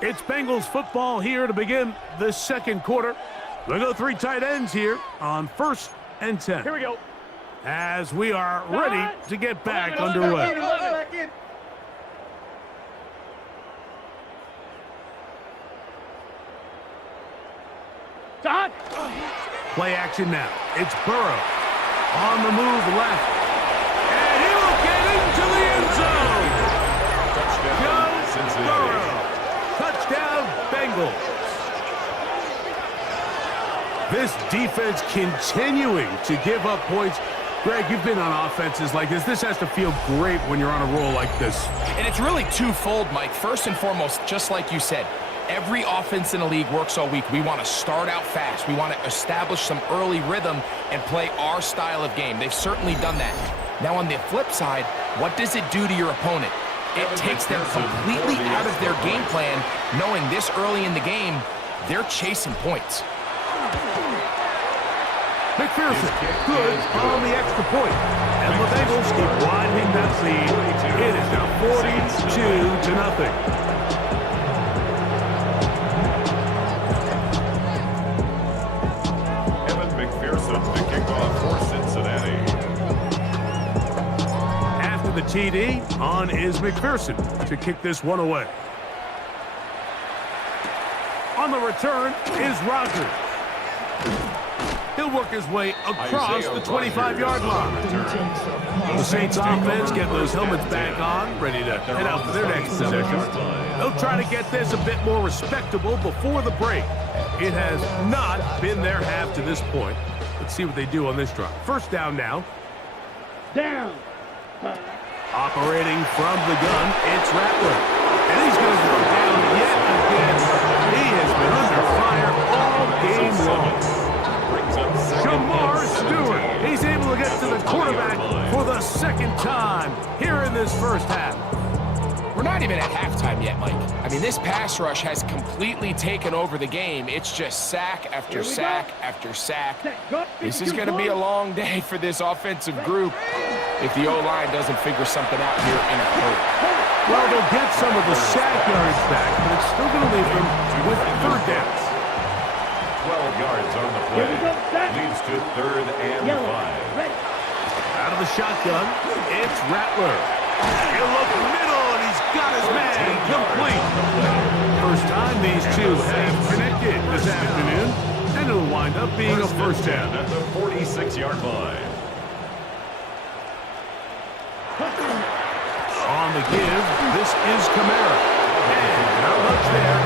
It's Bengals football here to begin the second quarter. We'll go 3 tight ends here on 1st and 10. Here we go. As we are ready to get back underway. Play action now. It's Burrow on the move left. And he'll get into the end zone. Joe Burrow. Touchdown, Bengals. This defense continuing to give up points. Greg, you've been on offenses like this. This has to feel great when you're on a roll like this. And it's really twofold, Mike. First and foremost, just like you said, every offense in the league works all week. We want to start out fast. We want to establish some early rhythm and play our style of game. They've certainly done that. Now, on the flip side, what does it do to your opponent? It takes them completely out of their game plan, knowing this early in the game, they're chasing points. McPherson, good on the extra point. And the Bengals keep widening that lead. It is now 42-0. Evan McPherson to kick off for Cincinnati. After the TD, on is McPherson to kick this one away. On the return is Rogers. He'll work his way across the 25-yard line. The Saints offense getting those helmets back on, ready to head out for their next possession. They'll try to get this a bit more respectable before the break. It has not been their half to this point. Let's see what they do on this drive. First down now. Down. Operating from the gun, it's Rattler. And he's going to go down yet again. He has been under fire all game long. Jamar Stewart, he's able to get to the quarterback for the second time here in this first half. We're not even at halftime yet, Mike. I mean, this pass rush has completely taken over the game. It's just sack after sack after sack. This is going to be a long day for this offensive group if the O-line doesn't figure something out here in a hurry. Well, they'll get some of the sack yards back, but it's still going to leave them with third downs. 12 yards on the play. Leads to 3rd and 5. Out of the shotgun, it's Rattler. He'll look middle, and he's got his man complete. First time these two have connected this afternoon, and it'll wind up being a first down. At the 46-yard line. On the give, this is Kamara. And not much there.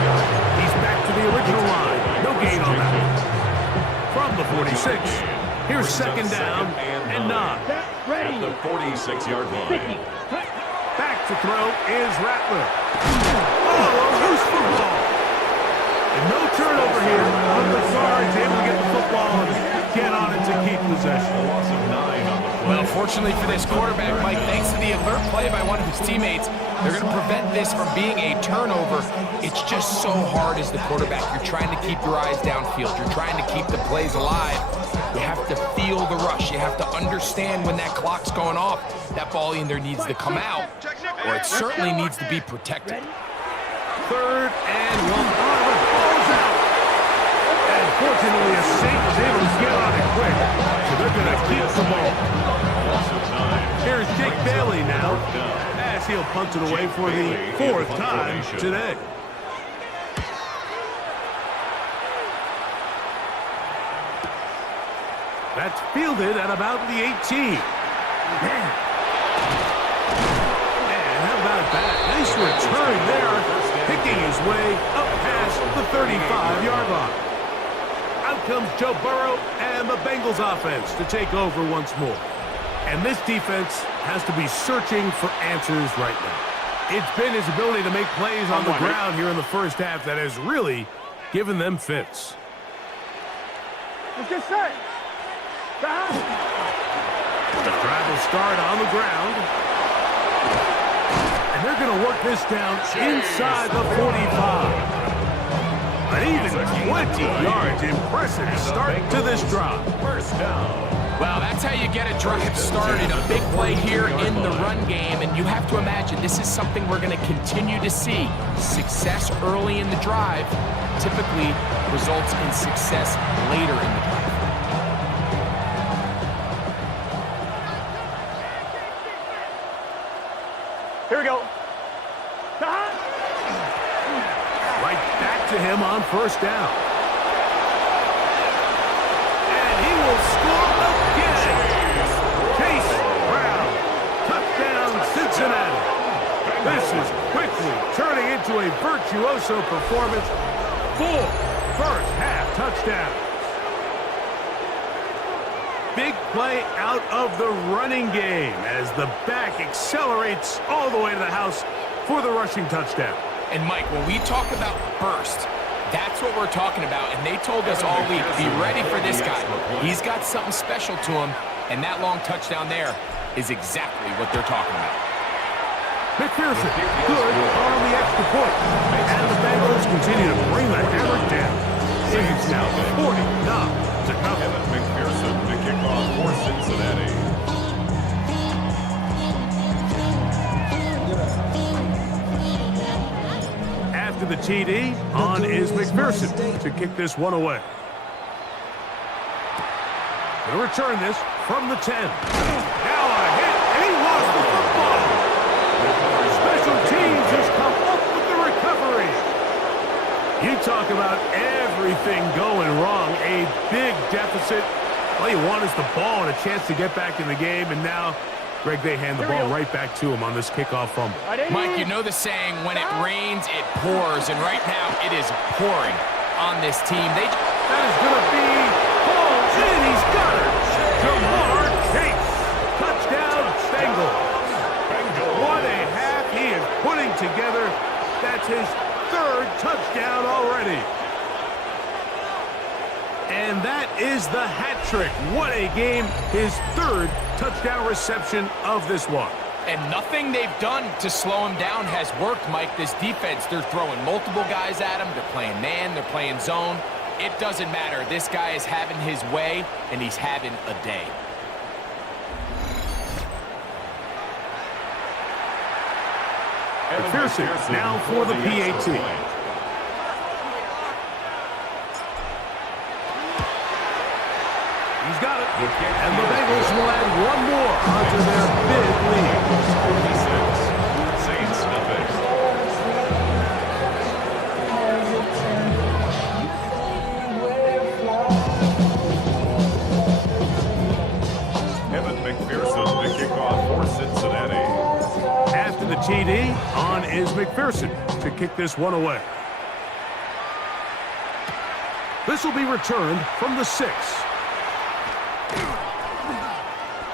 He's back to the original line. No gain on that. From the 46, here's second down and 9. At the 46-yard line. Back to throw is Rattler. Oh, a loose football. And no turnover here. Unbazard's able to get the football and get on it to keep possession. A loss of 9 on the play. Well, fortunately for this quarterback, Mike, thanks to the alert play by one of his teammates, they're going to prevent this from being a turnover. It's just so hard as the quarterback. You're trying to keep your eyes downfield. You're trying to keep the plays alive. You have to feel the rush. You have to understand when that clock's going off. That ball either needs to come out, or it certainly needs to be protected. 3rd and 1. Oh, the ball's out. And fortunately, a Saint was able to get on it quick. So they're going to keep the ball. Here's Jake Bailey now, as he'll punt it away for the 4th time today. That's fielded at about the 18. And how about that? Nice return there, picking his way up past the 35-yard line. Out comes Joe Burrow and the Bengals offense to take over once more. And this defense has to be searching for answers right now. It's been his ability to make plays on the ground here in the first half that has really given them fits. Let's get set. The drive will start on the ground. And they're going to work this down inside the 45. An even 20 yards. Impressive start to this drive. First down. Well, that's how you get a drive started. A big play here in the run game, and you have to imagine this is something we're going to continue to see. Success early in the drive typically results in success later in the drive. Here we go. Right back to him on first down. And he will score again. Chase Brown. Touchdown, Cincinnati. This is quickly turning into a virtuoso performance. 4 first-half touchdowns. Big play out of the running game as the back accelerates all the way to the house for the rushing touchdown. And Mike, when we talk about burst, that's what we're talking about. And they told us all week, be ready for this guy. He's got something special to him, and that long touchdown there is exactly what they're talking about. McPherson, good on the extra point. And the Bengals continue to bring the hammer down. It's now 40-0. McPherson to kick off for Cincinnati. After the TD, on is McPherson to kick this one away. Going to return this from the 10. Now a hit, and he lost the football. Special teams has come up with the recovery. You talk about everything going wrong. A big deficit. All you want is the ball and a chance to get back in the game, and now Greg, they hand the ball right back to him on this kickoff fumble. Mike, you know the saying, when it rains, it pours, and right now it is pouring on this team. That is going to be ball's in. He's got it. Jamar Chase. Touchdown, Bengals. What a half he is putting together. That's his 3rd touchdown already. And that is the hat trick. What a game. His 3rd touchdown reception of this one. And nothing they've done to slow him down has worked, Mike. This defense, they're throwing multiple guys at him. They're playing man. They're playing zone. It doesn't matter. This guy is having his way, and he's having a day. McPherson now for the PAT. He's got it. And the Bengals will add one more onto their big lead. 46. Saints nothing. Evan McPherson to kick off for Cincinnati. After the TD, on is McPherson to kick this one away. This will be returned from the 6.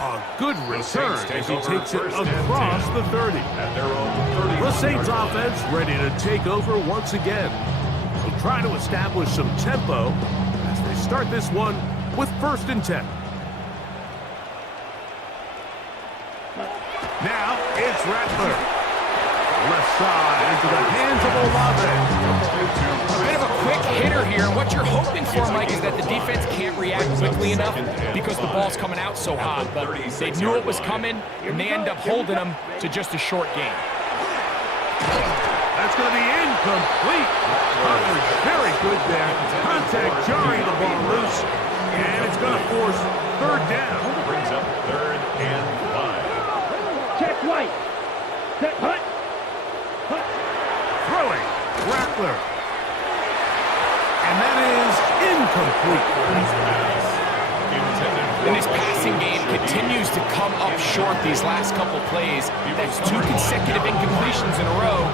A good return as he takes it across the 30. The Saints offense ready to take over once again. They'll try to establish some tempo as they start this one with 1st and 10. Now it's Rattler. Left side into the hands of Olave. A bit of a quick hitter here. What you're hoping for, Mike, is that the defense can't react quickly enough because the ball's coming out so hot. But they knew it was coming, and they end up holding them to just a short game. That's going to be incomplete. Coverage very good there. Contact jarring the ball loose, and it's going to force 3rd down. Brings up 3rd and 5. Check right. Set hut. Throwing. Rattler. And that is incomplete. And this passing game continues to come up short these last couple plays. That's 2 consecutive incompletions in a row.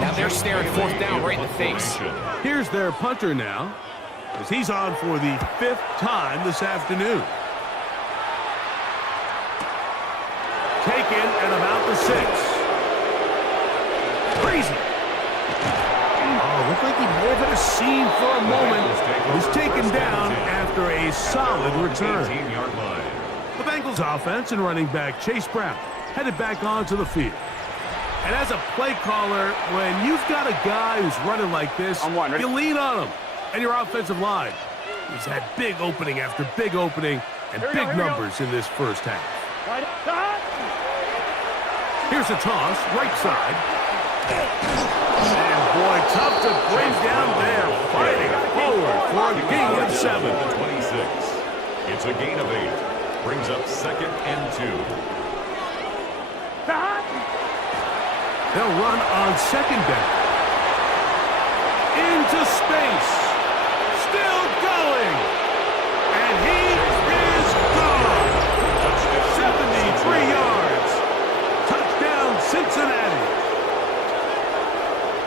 Now they're staring 4th down right in the face. Here's their punter now, as he's on for the 5th time this afternoon. Taken at about the 6. Crazy. Oh, looked like he may have hit a seam for a moment. He's taken down after a solid return. The Bengals offense and running back Chase Brown headed back onto the field. And as a play caller, when you've got a guy who's running like this, you lean on him and your offensive line. He's had big opening after big opening, And big numbers in this first half. Right up. Here's a toss, right side. And boy, tough to bring down there. Fighting forward for a gain of 7. 26. It's a gain of 8. Brings up 2nd and 2. They'll run on 2nd down. Into space. Still going. And he is gone. 73 yards. Touchdown, Cincinnati.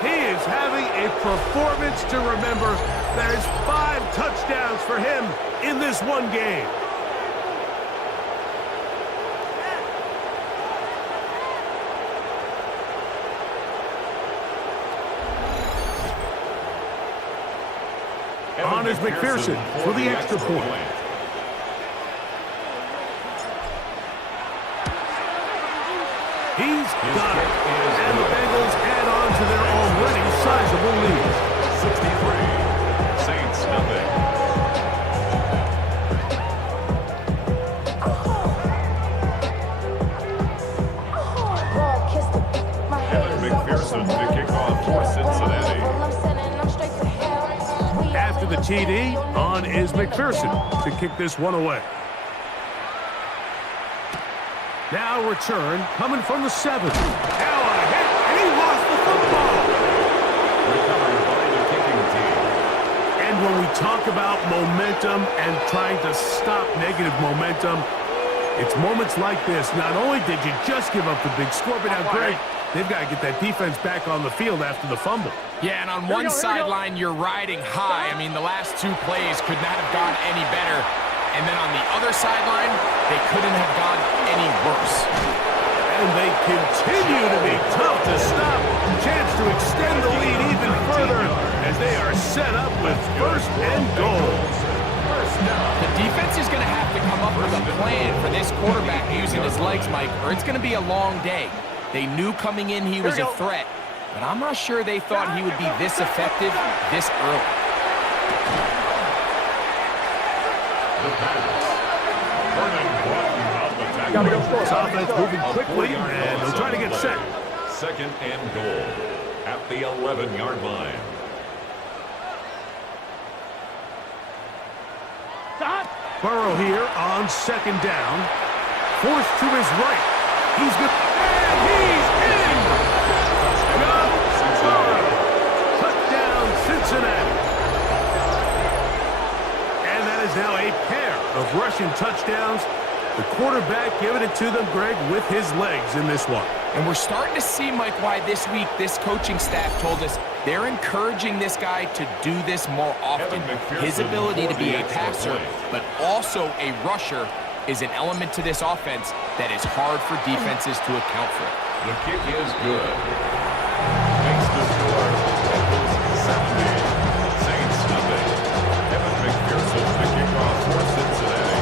He is having a performance to remember. There's 5 touchdowns for him in this one game. On is McPherson for the extra point. He's got it. And the Bengals add on to their already sizable lead. 63. Saints nothing. Evan McPherson to kick off for Cincinnati. After the TD, on is McPherson to kick this one away. Now return coming from the 7. Now a hit, and he lost the football. Recovered by the kicking team. And when we talk about momentum and trying to stop negative momentum, it's moments like this. Not only did you just give up the big score, but now, Greg, they've got to get that defense back on the field after the fumble. Yeah, and on one sideline, you're riding high. I mean, the last 2 plays could not have gone any better. And then on the other sideline, they couldn't have gone any worse. And they continue to be tough to stop. Chance to extend the lead even further as they are set up with 1st and goal. The defense is going to have to come up with a plan for this quarterback using his legs, Mike, or it's going to be a long day. They knew coming in he was a threat, but I'm not sure they thought he would be this effective this early. The pass. Vernon Broughton on the tackle. Gotta go This offense moving quickly, and they'll try to get set. 2nd and goal at the 11-yard line. Burrow here on 2nd down. Forced to his right. He's good. And he's in! Joe Burrow. Touchdown, Cincinnati. And that is now a pair of rushing touchdowns. The quarterback giving it to them, Greg, with his legs in this one. And we're starting to see, Mike, why this week this coaching staff told us they're encouraging this guy to do this more often. His ability to be a passer, but also a rusher, is an element to this offense that is hard for defenses to account for. The kick is good. Makes the score. Bengals 70. Saints nothing. Evan McPherson to kick off for Cincinnati.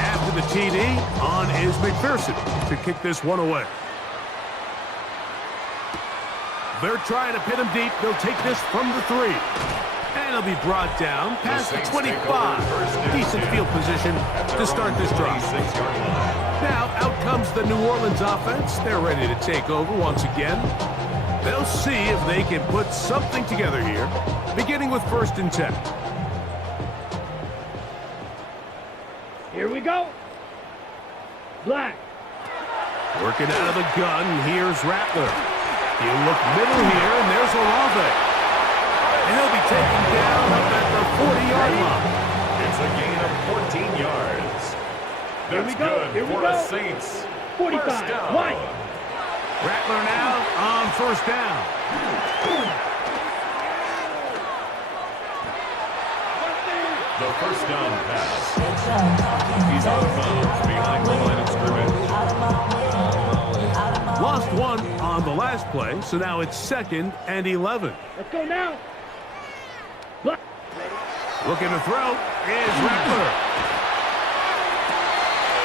After the TD, on is McPherson to kick this one away. They're trying to pin him deep. They'll take this from the 3. And he'll be brought down past the 25. Decent field position to start this drive. Now out comes the New Orleans offense. They're ready to take over once again. They'll see if they can put something together here, beginning with 1st and 10. Here we go. Black. Working out of the gun, here's Rattler. He'll look middle here, and there's Olave. And he'll be taken down up at the 40-yard line. It's a gain of 14 yards. That's good for the Saints. 45. First down. White. Rattler now on 1st down. The 1st down pass. He's out of bounds behind the line of scrimmage. Lost 1 on the last play, so now it's 2nd and 11. Let's go now. Black. Looking to throw is Rattler.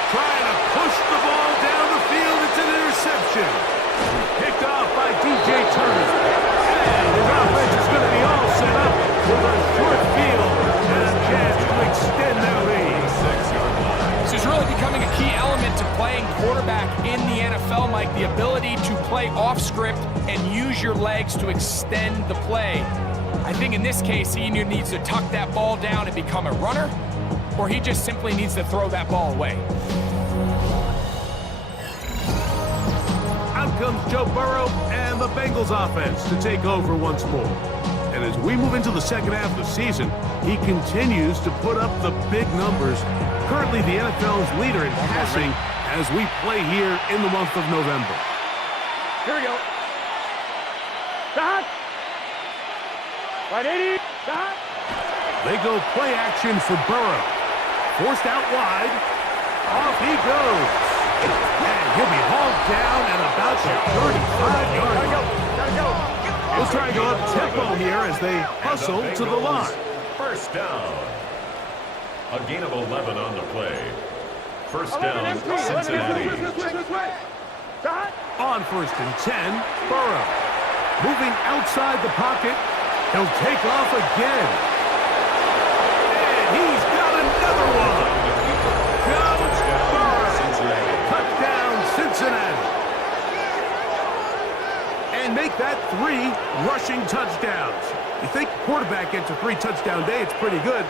Trying to push the ball down the field. It's an interception. Picked off by DJ Turner. And his offense is going to be all set up with a short field and a chance to extend their lead. NFL, Mike, the ability to play off script and use your legs to extend the play. I think in this case, he either needs to tuck that ball down and become a runner, or he just simply needs to throw that ball away. Out comes Joe Burrow and the Bengals offense to take over once more. And as we move into the second half of the season, he continues to put up the big numbers. Currently the NFL's leader in passing as we play here in the month of November. Here we go. Stop. Right 80. Stop. They go play action for Burrow. Forced out wide. Off he goes. And he'll be hauled down at about the 35-yard line. We'll try to go up tempo here as they hustle to the line. First down. A gain of 11 on the play. First down, Cincinnati. On 1st and 10, Burrow. Moving outside the pocket. He'll take off again. And he's got another one. Touchdown, Cincinnati. And make that 3 rushing touchdowns. You think quarterback gets a 3-touchdown day, it's pretty good.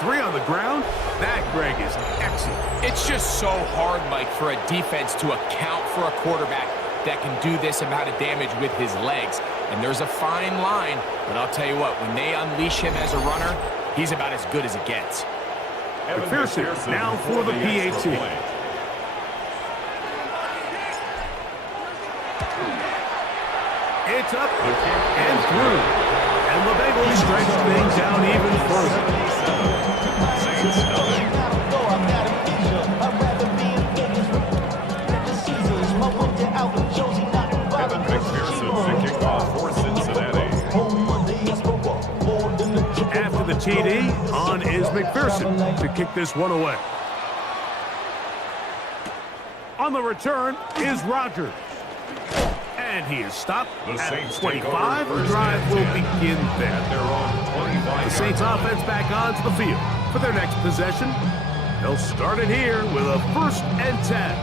3 on the ground? That, Greg, is excellent. It's just so hard, Mike, for a defense to account for a quarterback that can do this amount of damage with his legs. And there's a fine line, but I'll tell you what, when they unleash him as a runner, he's about as good as it gets. McPherson now for the PAT. It's up and through. And the Bengals stretch things out even further. Evan McPherson to kick off for Cincinnati. After the TD, on is McPherson to kick this one away. On the return is Rogers. And he is stopped at 25. The drive will begin there. The Saints offense back onto the field for their next possession. They'll start it here with a 1st and 10.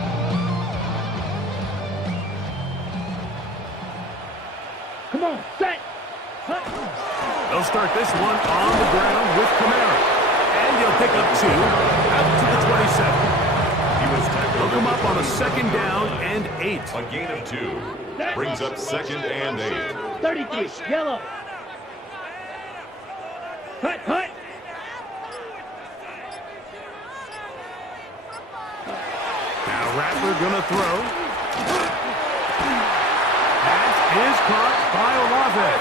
Come on, set. They'll start this one on the ground with Kamara. And he'll pick up 2 out to the 27. They'll come up on a 2nd down and 8. A gain of 2. Brings up 2nd and 8. 33, yellow. Hut. Now Rattler gonna throw. Pass is caught by Olave.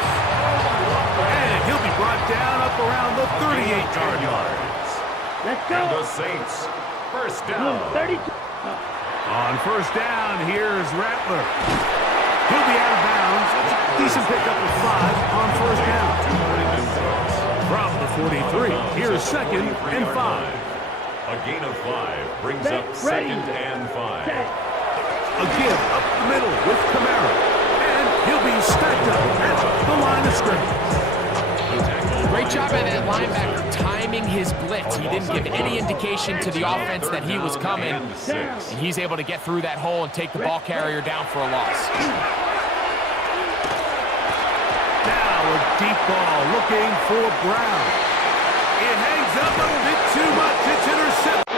And he'll be brought down up around the 38-yard line. Let's And go. the Saints, first down. 32. On 1st down, here's Rattler. He'll be out of bounds. Decent pickup of 5 on 1st down. From the 43, here's 2nd and 5. A gain of 5 brings up 2nd and 5. A give up the middle with Kamara. And he'll be stacked up at the line of scrimmage. Great job by that linebacker timing his blitz. He didn't give any indication to the offense that he was coming. And he's able to get through that hole and take the ball carrier down for a loss. Now a deep ball looking for Brown. It hangs up a bit too much. It's intercepted.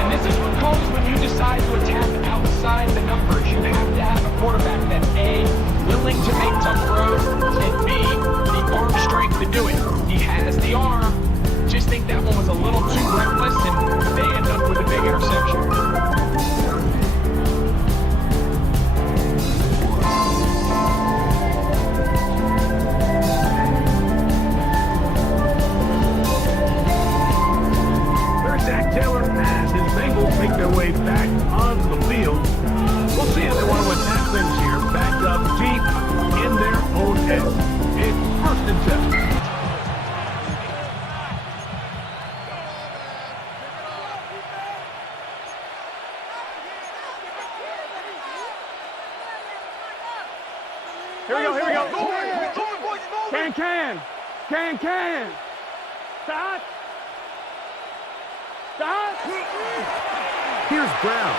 And this is what comes when you decide to attack outside the numbers. You have to have a quarterback that A, willing to make tough throws, and B, the arm strength to do it. He has the arm. Just think that one was a little too reckless, and they end up with a big interception. There's Zach Taylor as his Bengals make their way back onto the field. We'll see if they want to attack things here. Backed up deep in their own end. It's 1st and 10. Here we go. Can. Stop. Here's Brown.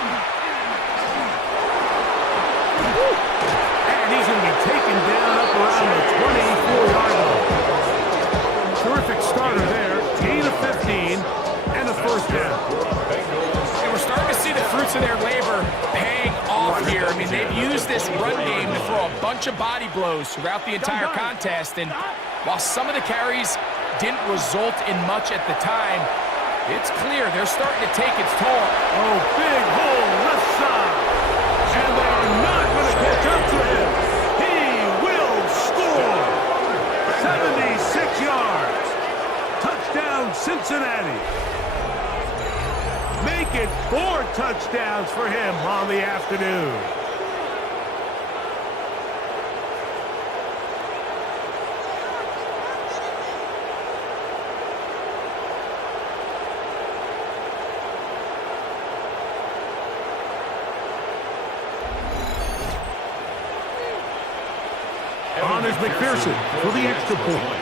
And he's going to be taken down up around the 24-yard line. Terrific starter there. Gain of 15 and a first down. And we're starting to see the fruits of their labor paying off here. I mean, they've used this run game to throw a bunch of body blows throughout the entire contest. And while some of the carries didn't result in much at the time, it's clear they're starting to take its toll. Oh, big hole left side. And they are not going to catch up to him. He will score. 76 yards. Touchdown, Cincinnati. Make it 4 touchdowns for him on the afternoon. On is McPherson for the extra point.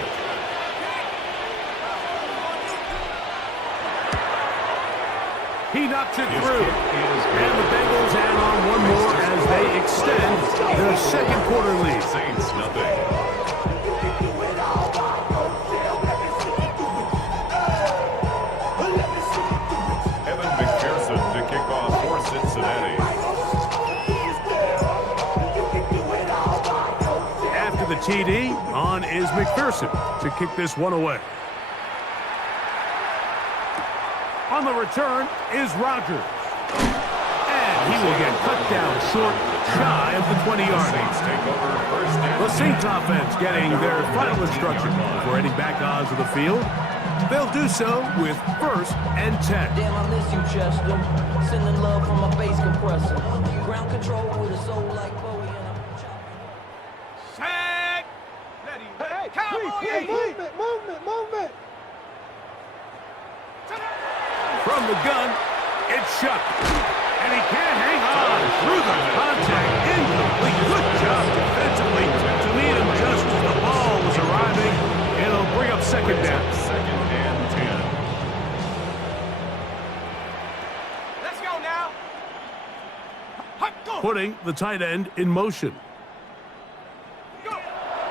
He knocks it through. And the Bengals add on one more as they extend their second quarter lead. Saints, nothing. Evan McPherson to kick off for Cincinnati. After the TD, on is McPherson to kick this one away. On the return is Rodgers. And he will get cut down short, shy of the 20-yard line. The Saints offense getting their final instruction before heading back onto the field. They'll do so with 1st and 10. Damn, I miss you, Chester. Sending love from my bass compressor. Ground control with a soul like Bowie and I'm chopping. Sack! Hey, Cowboy! Movement! From the gun, it's Shuck. And he can't hang on through the contact. Incomplete. Good job defensively to meet him just as the ball was arriving. It'll bring up second down. 2nd and 10. Let's go now. Putting the tight end in motion.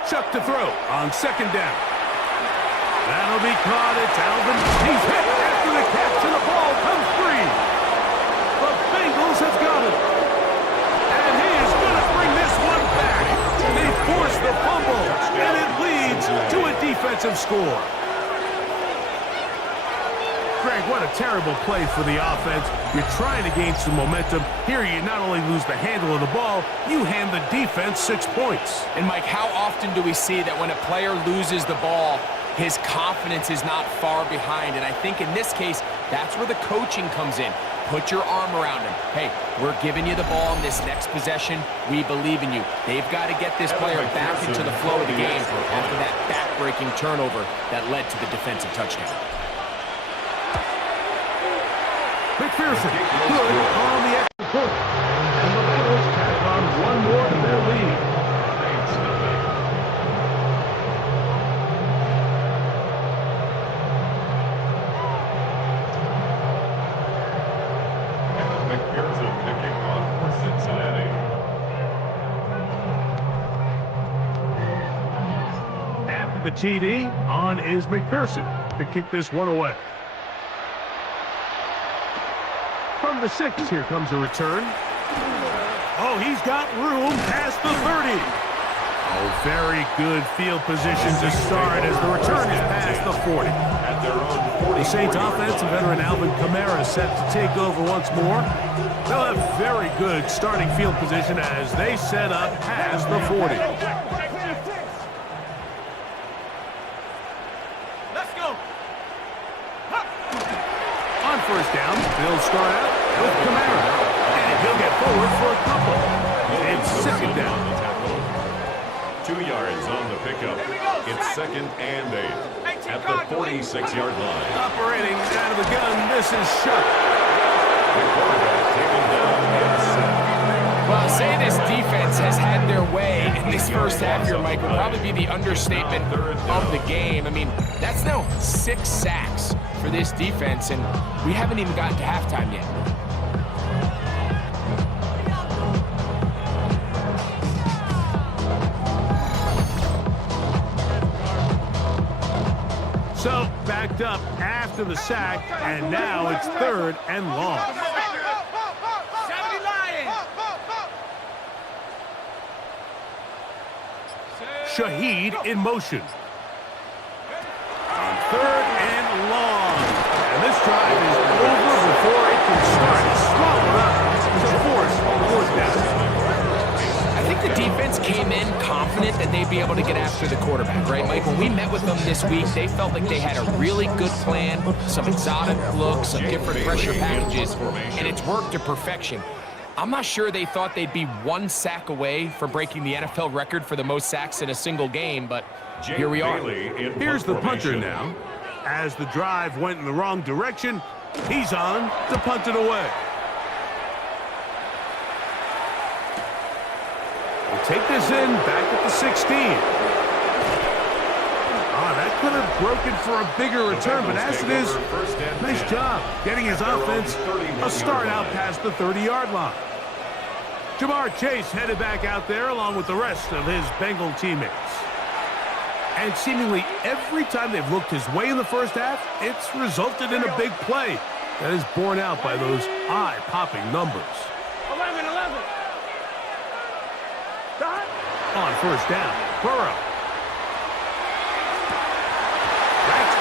Shuck to throw on second down. That'll be caught. It's Alvin. He's hit after the catch, and the ball comes free. The Bengals have got it. And he is going to bring this one back. They force the fumble, and it leads to a defensive score. Greg, what a terrible play for the offense. You're trying to gain some momentum. Here you not only lose the handle of the ball, you hand the defense 6 points. And Mike, how often do we see that when a player loses the ball, his confidence is not far behind? And I think in this case, that's where the coaching comes in. Put your arm around him. Hey, we're giving you the ball in this next possession. We believe in you. They've got to get this player back into the flow of the game after that back-breaking turnover that led to the defensive touchdown. McPherson, good on the extra point. And the Bengals tack on one more to their lead. Saints, nothing. Evan McPherson to kick off for Cincinnati. After the TD, on is McPherson to kick this one away. From the 6, here comes a return. Oh, he's got room past the 30. Oh, very good field position to start as the return is past the 40. At their own 40. The Saints offense and veteran Alvin Kamara set to take over once more. They'll have very good starting field position as they set up past the 40. Let's go. On first down, they'll start out with Kamara. And he'll get forward for a couple. It's second down. 2 yards on the pickup. It's 2nd and 8 at the 46-yard line. Operating out of the gun, this is Shuck. The quarterback taken down and set. Well, say this defense has had their way in this first half here, Mike, would probably be the understatement of the game. I mean, that's now 6 sacks for this defense, and we haven't even gotten to halftime yet. So, backed up after the sack, and now it's 3rd and long. Shaheed in motion. On 3rd and long. And this drive is over before it can start. Swallowed up to force 4th down. I think the defense came in confident that they'd be able to get after the quarterback, right, Mike? When we met with them this week, they felt like they had a really good plan, some exotic looks, some different pressure packages, and it's worked to perfection. I'm not sure they thought they'd be 1 sack away from breaking the NFL record for the most sacks in a single game, but here we are. Here's the punter now. As the drive went in the wrong direction, he's on to punt it away. We'll take this in back at the 16. That could have broken for a bigger return, but as it is, nice job getting his offense a start out past the 30-yard line. Jamar Chase headed back out there along with the rest of his Bengal teammates. And seemingly every time they've looked his way in the first half, it's resulted in a big play that is borne out by those eye-popping numbers. 11. On 1st down, Burrow.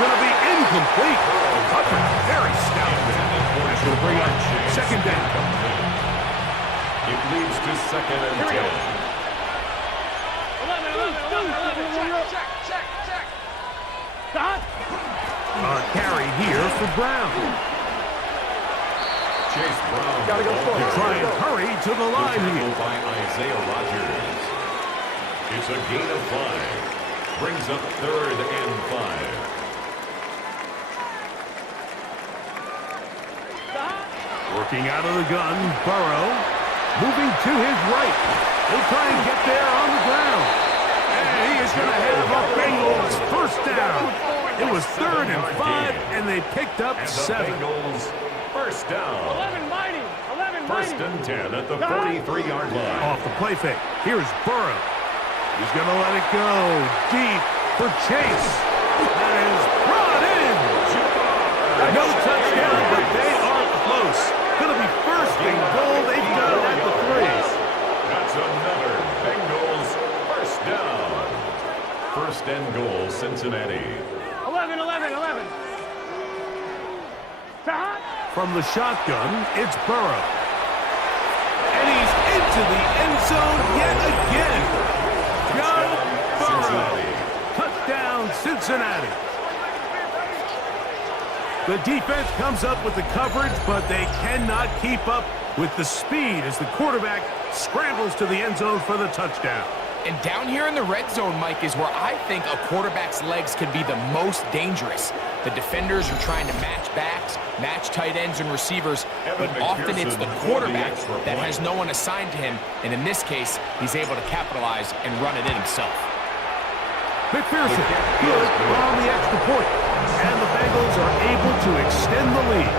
Going to be incomplete. Very stout. That's going to bring up 2nd down. It leads to 2nd and 10. 11. Check. Carry here for Brown. Chase Brown. Gotta go for it. To try and hurry to the line here. By Isaiah Rodgers. It's a gain of 5. Brings up 3rd and 5. Working out of the gun, Burrow. Moving to his right. He'll try and get there on the ground. And he is going to have a Bengals 1st down. It was 3rd and 5, and they picked up 7. Bengals 1st down. 11 mighty. 1st and 10 at the 43-yard line. Off the play fake. Here's Burrow. He's going to let it go deep for Chase. That is brought in. No touchdown, but they are close. Going to be 1st and goal. They've got it at the 3. That's another Bengals 1st down. 1st and goal, Cincinnati. 11. From the shotgun, it's Burrow. And he's into the end zone yet again. Go Burrow. Touchdown, Cincinnati. The defense comes up with the coverage, but they cannot keep up with the speed as the quarterback scrambles to the end zone for the touchdown. And down here in the red zone, Mike, is where I think a quarterback's legs can be the most dangerous. The defenders are trying to match backs, match tight ends and receivers, but often it's the quarterback that has no one assigned to him, and in this case, he's able to capitalize and run it in himself. McPherson, good on the extra point, and the Bengals are able to extend the lead.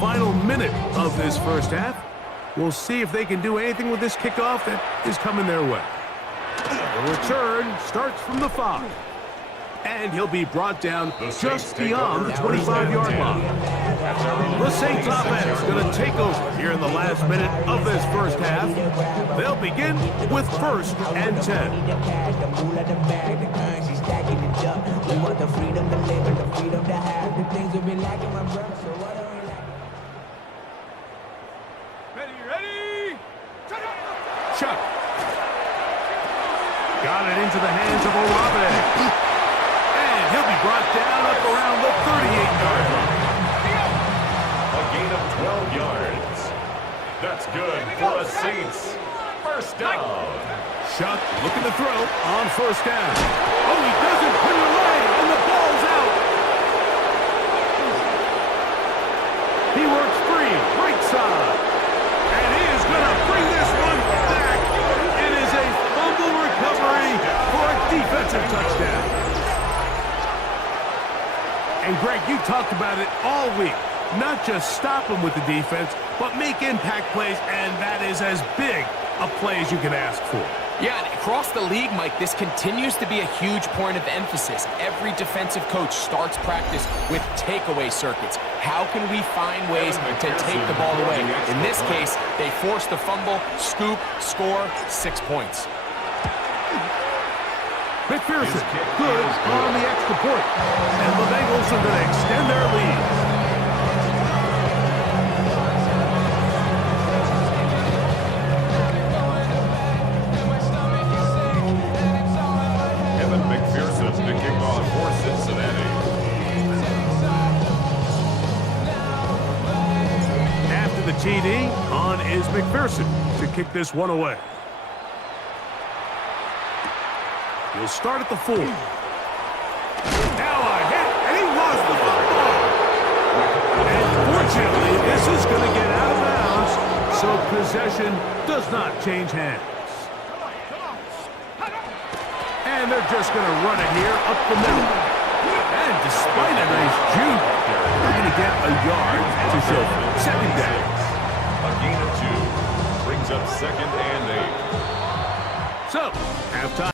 Final minute of this first half. We'll see if they can do anything with this kickoff that is coming their way. The return starts from the 5. And he'll be brought down just beyond the 25-yard line. The Saints offense is going to take over here in the last minute of this first half. They'll begin with 1st and 10. We want the freedom to live and the freedom to have the things we've been lacking, my brother. So what are we lacking? Ready? Chuck. Got it into the hands of Olave. And he'll be brought down up around the 38-yard line. A gain of 12 yards. That's first down. Oh, he doesn't put it away, and the ball's out. He works free, right side. And he is going to bring this one back. It is a fumble recovery for a defensive touchdown. And Greg, you talked about it all week. Not just stop him with the defense, but make impact plays, and that is as big a play as you can ask for. Yeah, and across the league, Mike, this continues to be a huge point of emphasis. Every defensive coach starts practice with takeaway circuits. How can we find ways to take the ball away? In this case, they forced the fumble, scoop, score, 6 points. McPherson, good on the extra point. And the Bengals are going to extend their lead. McPherson to kick off for Cincinnati. After the TD, on is McPherson to kick this one away. He'll start at the 4. Now a hit, and he lost the football. And fortunately, this is going to get out of bounds, so possession does not change hands. And they're just going to run it here up the middle. And despite a nice juke, they're going to get a yard to show for it. Second down. A gain of 2 brings up 2nd and 8. So, halftime.